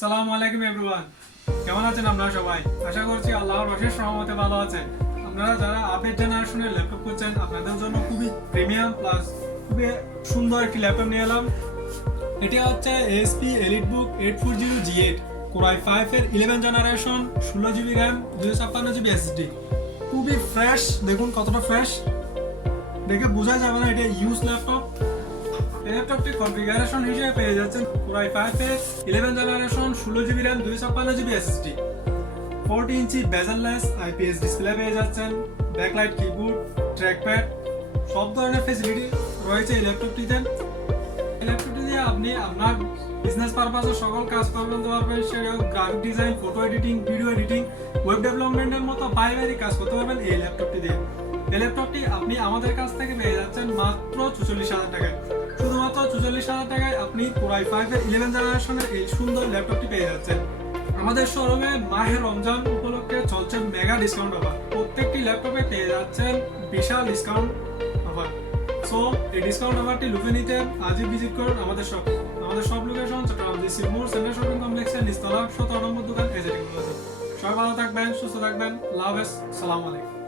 আসসালামু আলাইকুম এভরিওয়ান, কেমন আছেন আপনারা সবাই? আশা করছি আল্লাহর অশেষ রহমতে ভালো আছেন। আপনারা যারা আপডেট জেনারেশনের ল্যাপটপ করছেন, আপনাদের জন্য খুবই প্রিমিয়াম প্লাস খুবই সুন্দর একটি ল্যাপটপ নিয়ে এলাম। এটি হচ্ছে ASP EliteBook 840G8 Core i5 এর 11 generation, 16GB RAM, 256GB SSD। খুবই ফ্রেশ, দেখুন কতটা ফ্রেশ, দেখে বোঝা যাবে না এটা ইউজ ল্যাপটপ। এই ল্যাপটপটি কনফিগারেশন হিসেবে পেয়ে যাচ্ছেন Core i5 এর 11 generation, 16GB RAM, 256GB SSD, 40 ইঞ্চি বেজেললেস IPS ডিসপ্লে পেয়ে যাচ্ছেন, ব্যাকলাইট কিবোর্ড, ট্র্যাকপ্যাড, সব ধরনের ফ্যাসিলিটি রয়েছে এই ল্যাপটপটিতে। এই ল্যাপটপটি দিয়ে আপনি আপনার বিজনেস পারপাসে সকল কাজ করতে পারবেন, সেটা graphic design, photo editing, video editing, web ডেভেলপমেন্টের মতো পারিবারিক কাজ করতে পারবেন এই ল্যাপটপটি দিয়ে। এই ল্যাপটপটি আপনি আমাদের কাছ থেকে পেয়ে যাচ্ছেন মাত্র 44,000 টাকায়। শুধুমাত্র 44,000 টাকায় আপনি Core i5 এর 11 জেনারেশনের এই সুন্দর ল্যাপটপটি পেয়ে যাচ্ছেন। আমাদের শোরুমে মাহে রমজান উপলক্ষে চলছে মেগা ডিসকাউন্ট অফার। প্রত্যেকটি ল্যাপটপে পেয়ে যাচ্ছেন বিশাল ডিসকাউন্ট অফার। সো এই ডিসকাউন্ট অফারটি লুফে নিতে আজই ভিজিট করুন আমাদের শপ। আমাদের সব লোকেশন চট্টগ্রাম ডিসি মোড় সেন্টার শপিং কমপ্লেক্সের নিচতলা 17 নম্বর দোকান এজে টেকনোলজি। সবাই ভালো থাকবেন, সুস্থ থাকবেন, আল্লাহ হাফেজ, সালাম আলাইকুম।